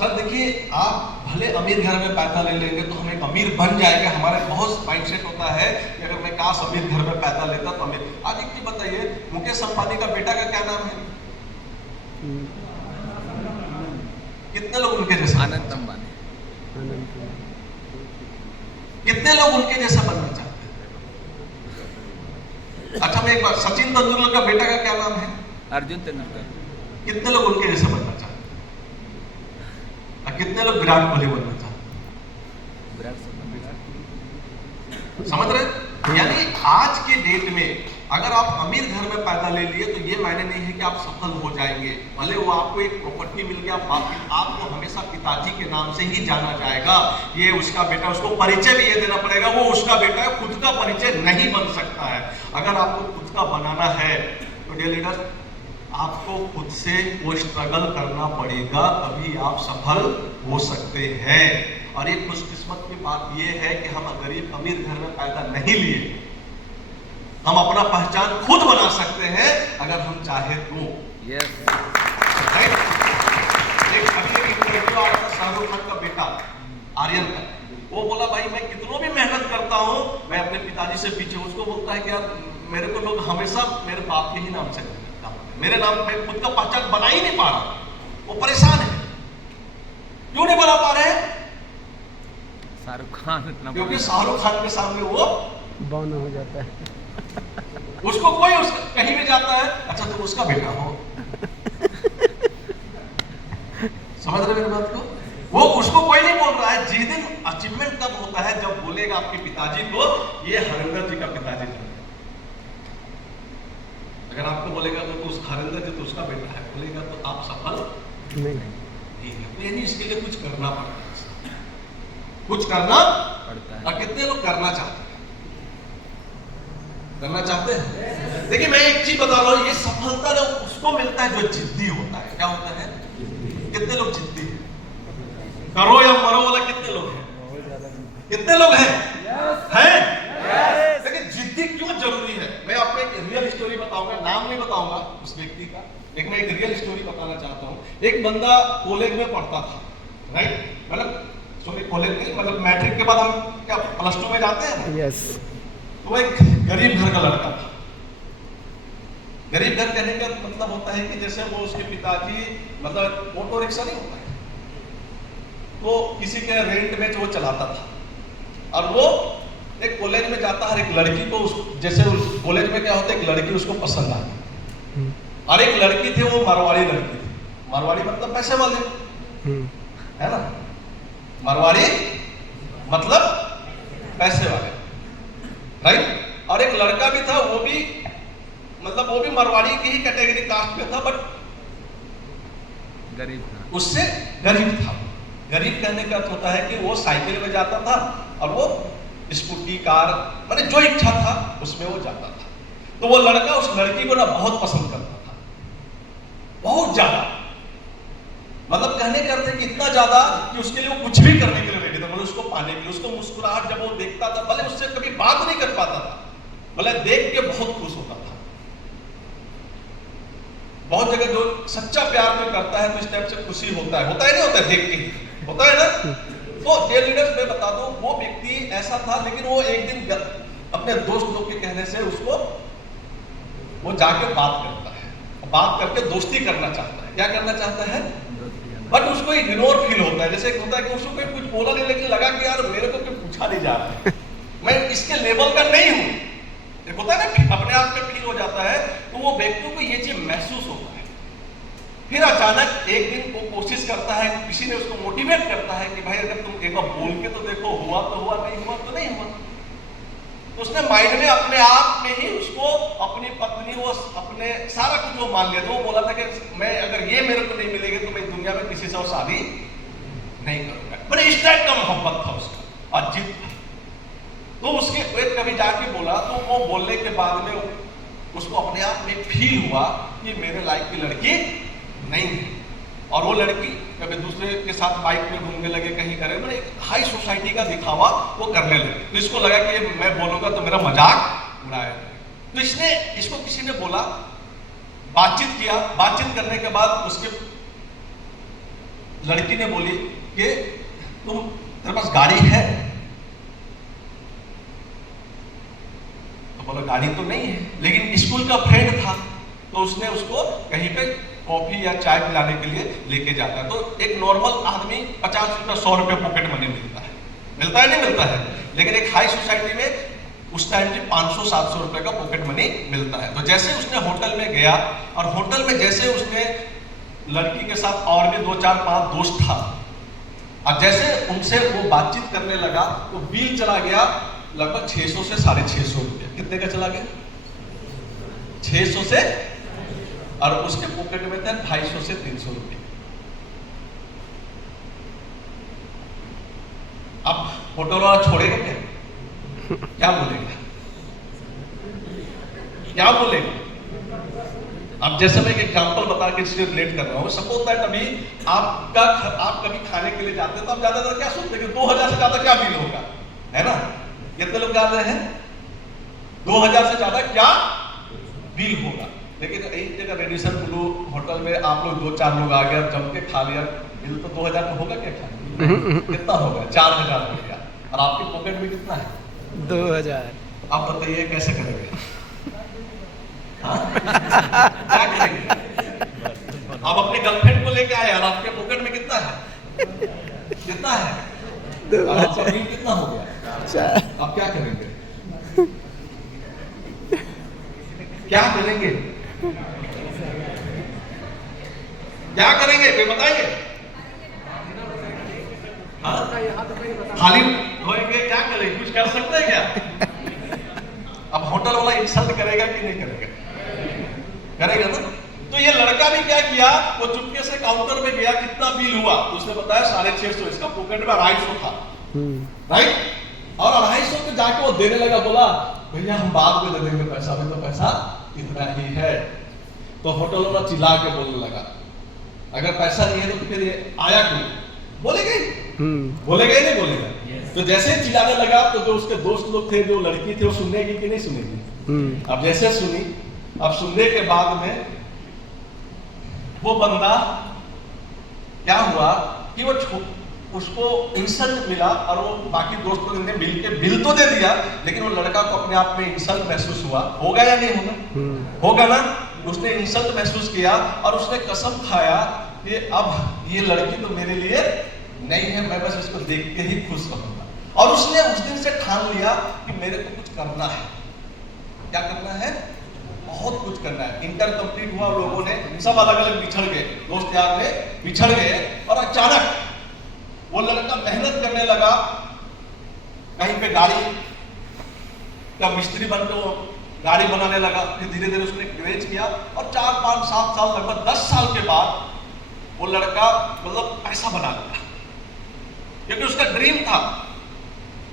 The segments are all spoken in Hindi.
सर देखिए, आप भले अमीर घर में पैदा ले लेंगे तो हम एक अमीर बन जाएंगे, हमारा बहुत माइंडसेट होता है कि अगर मैं काश अमीर घर में पैदा लेता तो अमीर। आज एक चीज बताइए, मुकेश अंबानी का बेटा का क्या नाम है? कितने लोग उनके जैसा? अनंत अंबानी। कितने लोग उनके जैसा बनना चाहते हैं? अच्छा मैं एक बार, सचिन तेंदुलकर का बेटा का क्या नाम है? अर्जुन तेंदुलकर। कितने लोग उनके जैसा बनना चाहते हैं? और कितने लोग विराट कोहली बनना चाहते हैं? समझ रहे? यानी आज के डेट में अगर आप अमीर घर में पैदा ले लिए तो ये मायने नहीं है कि आप सफल हो जाएंगे। भले वो आपको एक प्रॉपर्टी मिल गया, आपको हमेशा पिताजी के नाम से ही जाना जाएगा, ये उसका बेटा, उसको परिचय भी ये देना पड़ेगा वो उसका बेटा है, खुद का परिचय नहीं बन सकता है। अगर आपको खुद का बनाना है तो डियर लीडर, आपको खुद से वो स्ट्रगल करना पड़ेगा, तभी आप सफल हो सकते हैं। और एक खुशकिस्मत की बात यह है कि हम गरीब अमीर घर में पैदा नहीं लिए, हम अपना पहचान खुद बना सकते हैं अगर हम चाहे तो। यस। एक इंटरव्यू आया था शाहरुख खान का बेटा आर्यन का, वो बोला भाई मैं कितनों भी मेहनत करता हूं, मैं अपने पिताजी से पीछे। उसको बोलता है कि यार मेरे को लोग हमेशा मेरे बाप के ही नाम से करते, मेरे नाम पे खुद का पहचान बना ही नहीं पा रहा। वो परेशान है, क्यों नहीं बना पा रहे? शाहरुख खान इतना, क्योंकि शाहरुख खान के सामने वो बौना हो जाता है। उसको कोई कहीं भी जाता है, अच्छा तुम उसका बेटा हो। समझ रहे मेरी बात को? वो उसको कोई नहीं बोल रहा है। जिस दिन अचीवमेंट तब होता है जब बोलेगा आपके पिताजी को ये हरिंदर जी का पिताजी है। अगर आपको बोलेगा तो उस हरिंदर जी तो उसका बेटा है बोलेगा तो आप सफल नहीं है। यानी इसके लिए कुछ करना पड़ता है, कुछ करना पड़ता है। और कितने लोग करना चाहते हैं? करना चाहते हैं? देखिए मैं एक चीज बता रहा हूं, ये सफलता ना उसको मिलता है जो जिद्दी होता है। क्या होता है? कितने लोग जिद्दी हैं? करो या मरो वाला कितने लोग हैं? कितने लोग हैं? हैं? लेकिन जिद्दी क्यों जरूरी है? मैं आपको एक रियल स्टोरी बताऊंगा, नाम नहीं बताऊंगा उस व्यक्ति का, लेकिन मैं एक रियल स्टोरी बताना चाहता हूं। एक बंदा कॉलेज में पढ़ता था, राइट? मतलब सॉरी कॉलेज नहीं, मतलब मैट्रिक के बाद हम क्या प्लस 2 में जाते हैं? यस। तो एक गरीब घर का लड़का था। गरीब घर कहने का मतलब होता है कि जैसे वो उसके पिताजी, मतलब ऑटो रिक्शा नहीं होता है, तो किसी के रेंट में वो चलाता था। और वो एक कॉलेज में जाता है, एक लड़की को जैसे उस कॉलेज में क्या होता है, एक लड़की उसको पसंद आ गई, और एक लड़की थी वो मारवाड़ी लड़की थी। मारवाड़ी मतलब पैसे वाले, है ना? मारवाड़ी मतलब पैसे वाले, राइट? और एक लड़का भी था, वो भी मतलब वो भी मारवाड़ी की ही कैटेगरी कास्ट में था, बट गरीब था, उससे गरीब था। गरीब कहने का अर्थ होता है कि वो साइकिल में जाता था और वो स्कूटी कार, मतलब जो इच्छा था उसमें वो जाता था। तो वो लड़का उस लड़की को ना बहुत पसंद करता था, बहुत ज्यादा। मतलब कहने का अर्थ है कि इतना ज्यादा कि उसके लिए वो कुछ भी करने के लिए रेडी था, मतलब उसको पाने के लिए। उसको मुस्कुराहट जब वो देखता था, भले उससे कभी बात नहीं कर पाता था, भले देख के बहुत खुश होता था। बहुत जगह जो सच्चा प्यार कोई करता है तो इस टाइप से खुशी होता है नहीं होता है? देख के होता है ना? तो डियर लीडर्स मैं बता दूं, वो व्यक्ति ऐसा था, लेकिन वो एक दिन अपने दोस्त लोग के कहने से उसको वो जाके बात करता है, बात करके दोस्ती करना चाहता है। क्या करना चाहता है? बट उसको इग्नोर फील होता है। जैसे होता है कि उसको कोई कुछ बोला नहीं, लेकिन लगा कि यार मेरे को कोई पूछा नहीं जा रहा है, मैं इसके लेवल का नहीं हूं। होता है ना, अपने आप में फील हो जाता है। तो वो व्यक्ति को ये चीज महसूस होता है। फिर अचानक एक दिन वो कोशिश करता है, किसी ने उसको मोटिवेट करता है कि भाई अगर तुम एक बार बोल के तो देखो, हुआ तो हुआ, नहीं हुआ तो नहीं हुआ। तो उसने माइंड में अपने आप में ही उसको अपनी पत्नी, वो अपने सारा कुछ वो मान लिया। तो वो बोला था कि मैं अगर ये मेरे को नहीं मिलेगी तो मैं दुनिया में किसी से और शादी नहीं करूंगा। बड़े इस टाइप का मोहब्बत था उसका और जिद था। तो उसके कभी जाके बोला, तो वो बोलने के बाद में उसको अपने आप में फील हुआ कि मेरे लाइफ की लड़की नहीं है। और वो लड़की कभी दूसरे के साथ बाइक में घूमने लगे, कहीं करे, मतलब एक हाई सोसाइटी का दिखावा वो करने लगे। तो इसको लगा कि मैं बोलूंगा तो मेरा मजाक उड़ाया। तो इसको किसी ने बोला, बातचीत किया। बातचीत करने के बाद उसके लड़की ने बोली कि तेरे पास गाड़ी है? तो बोला गाड़ी तो नहीं है, लेकिन स्कूल का फ्रेंड था तो उसने उसको कहीं पे कॉफी या चाय पिलाने के लिए लेके जाता है। तो एक नॉर्मल आदमी 50 रुपये 100 रुपये पॉकेट मनी मिलता है नहीं मिलता है, लेकिन एक हाई सोसाइटी में उस टाइम की 500-700 रुपए का पॉकेट मनी मिलता है। तो जैसे उसने होटल में गया और होटल में जैसे उसने लड़की के साथ और भी 2-4-5 दोस्त था और जैसे उनसे वो बातचीत करने लगा तो बिल चला गया लगभग 600 से 650 रुपये। कितने का चला गया? 600 से, और उसके पॉकेट में थे 250 से 300 रुपये। अब होटल वाला छोड़ेगा क्या? क्या बोलेगा? क्या बोलेगा? अब जैसे मैं एक एग्जांपल बता के इससे रिलेट कर रहा हूँ, सपोज दैट अभी आप कभी खाने के लिए जाते हैं तो आप ज्यादातर क्या सोचते हैं कि 2000 से ज्यादा क्या बिल होगा, है ना? कितने लोग जा रहे हैं? 2000 से ज्यादा क्या बिल होगा। लेकिन एक जगह रेडिसन ब्लू होटल में आप लोग 2-4 लोग आ गए, जम के खा लिया, बिल तो 2000 का होगा क्या? कितना होगा? 4000 हो गया, और आपके पॉकेट में कितना है? 2000। आप बताइए कैसे करेंगे? क्या करेंगे? आप अपने गर्लफ्रेंड को लेके आए और आपके पॉकेट में कितना है? कितना है? और आपका बिल कितना हो गया? आप क्या करेंगे? क्या करेंगे? क्या करेंगे? कोई बताइए। खाली होएंगे? क्या करेंगे? कुछ कर सकते हैं क्या? अब होटल वाला इंसल्ट करेगा कि नहीं करेगा? करेगा ना। तो ये लड़का भी क्या किया, वो चुपके से काउंटर में गया, कितना बिल हुआ तो उसने बताया 650। इसका पॉकेट में 250 था, राइट? और 250 पे जाके वो देने लगा, बोला भैया हम बाद में दे देंगे पैसा, में तो पैसा इतना ही है। तो होटल वाला चिल्ला के बोलने लगा अगर पैसा नहीं है तो फिर ये आया क्यों? बोलेगा ही नहीं बोलेगा। तो जैसे चिल्लाने लगा तो जो उसके दोस्त लोग थे, जो लड़की थे, वो सुनेगी कि नहीं सुनेगी? अब जैसे सुनी, अब सुनने के बाद में वो बंदा क्या हुआ कि वो उसको इंसल्ट मिला और वो बाकी दोस्त लोगों ने मिल के बिल तो दे दिया, लेकिन वो लड़का को अपने आप में इंसल्ट महसूस हुआ। होगा या नहीं होगा? होगा ना। उसने इंसल्ट महसूस किया और उसने कसम खाया कि अब ये लड़की तो मेरे लिए नहीं है, मैं बस इसको देख के ही खुश रहूंगा। और उसने उस दिन से ठान लिया कि मेरे को कुछ करना है। क्या करना है? बहुत कुछ करना है। इंटर कंप्लीट हुआ, लोगों ने सब अलग अलग बिछड़ गए, दोस्त यार में बिछड़ गए, और अचानक वो लड़का मेहनत करने लगा, कहीं पे गाड़ी का मिस्त्री बन के वो गाड़ी बनाने लगा। फिर धीरे धीरे उसने ग्रेज किया और 4-5-7 साल, लगभग 10 साल के बाद वो लड़का मतलब पैसा बना लिया, क्योंकि उसका ड्रीम था।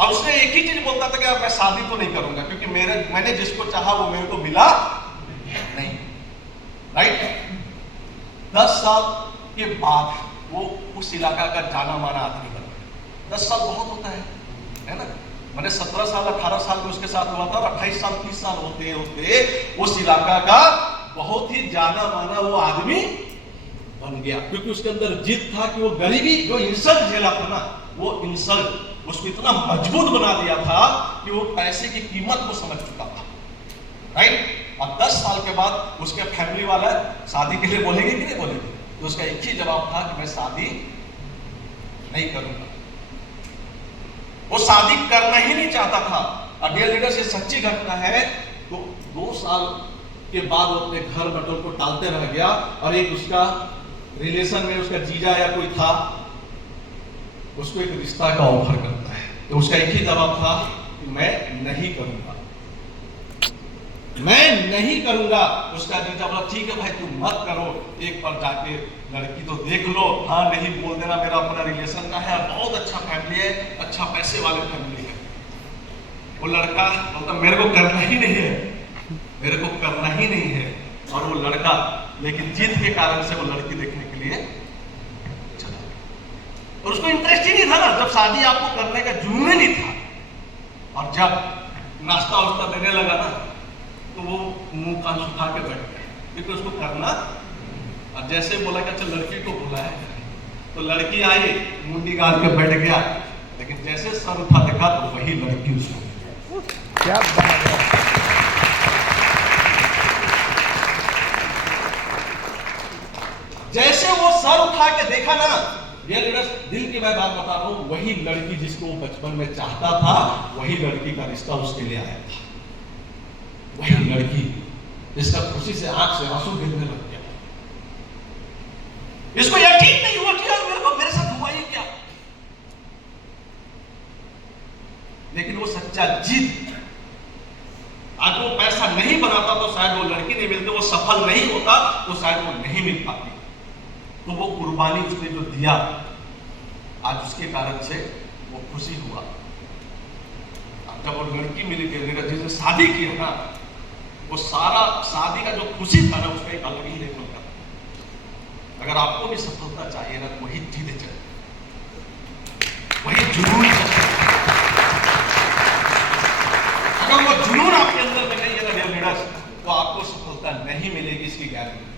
और उसने एक ही चीज बोलता था कि मैं शादी तो नहीं करूंगा, क्योंकि मैंने जिसको चाहा वो मेरे को मिला नहीं, राइट? 10 साल के बाद वो उस इलाका का जाना माना आदमी बन गया। 10 साल बहुत होता है ना? मैंने 17 साल 18 साल में उसके साथ हुआ था, और 28 साल 30 साल होते होते उस इलाका का बहुत ही जाना माना वो आदमी बन गया, क्योंकि उसके अंदर जिद था कि वो गरीबी जो इंसल्ट झेला था ना, वो इंसल्ट उसको इतना मजबूत बना दिया था कि वो पैसे की कीमत को समझ चुका था, राइट? और 10 साल के बाद उसके फैमिली वाला शादी के लिए बोलेंगे कि नहीं बोलेंगे? तो उसका एक ही जवाब था कि मैं शादी नहीं करूंगा। वो शादी करना ही नहीं चाहता था। और डियर लीडर्स, ये सच्ची घटना है। तो 2 साल के बाद वो अपने घर बटोर को टालते रह गया, और एक उसका रिलेशन में उसका जीजा या कोई था, उसको एक रिश्ता का ऑफर करता है। तो उसका एक ही जवाब था कि मैं नहीं करूंगा, मैं नहीं करूंगा। उसका जीजा बोला ठीक है भाई तुम मत करो, एक बार जाके लड़की तो देख लो, हाँ नहीं बोल देना, मेरा अपना रिलेशन का है, बहुत अच्छा फैमिली है, अच्छा पैसे वाले फैमिली है। वो लड़का बोलता मेरे को करना ही नहीं है, मेरे को करना ही नहीं है। और वो लड़का लेकिन जिद के कारण से वो लड़की देखने के लिए चला, और उसको इंटरेस्ट ही नहीं था ना, जब शादी आपको करने का जुनून ही नहीं था। और जब नाश्ता वास्ता देने लगा ना, तो वो मुंह कान सुखा के बैठ गया, क्योंकि उसको करना। और जैसे बोला कि अच्छा लड़की को बुलाया, तो लड़की आई, मुंडी गाड़ के बैठ गया, लेकिन जैसे सर उठा देखा तो वही लड़की उसको। क्या बात है। जैसे वो सर उठा के देखा ना, ये लीडर्स, दिल की मैं बात बता रहा हूं, वही लड़की जिसको वो बचपन में चाहता था, वही लड़की का रिश्ता उसके लिए आया था। वही लड़की जिसका खुशी से आंख से आंसू गिरने लग गया। इसको यकीन नहीं हुआ कि यार मेरे साथ हुआ ही क्या। लेकिन वो सच्चा जिद, आज वो पैसा नहीं बनाता तो शायद वो लड़की नहीं मिलती, वो सफल नहीं होता तो शायद वो नहीं मिल पाती। तो वो कुर्बानी उसने जो दिया, आज उसके कारण से वो खुशी हुआ। जब वो लड़की मिली थी, जिसने शादी किया ना, वो सारा शादी का जो खुशी था ना, उसका एक अलग ही लेवल का। अगर आपको भी सफलता चाहिए ना, तो वही जिद चाहिए, वही जुनून चाहिए। अगर वो जुनून आपके अंदर में नहीं है ना लीडर्स, तो आपको सफलता नहीं मिलेगी, इसकी गारंटी।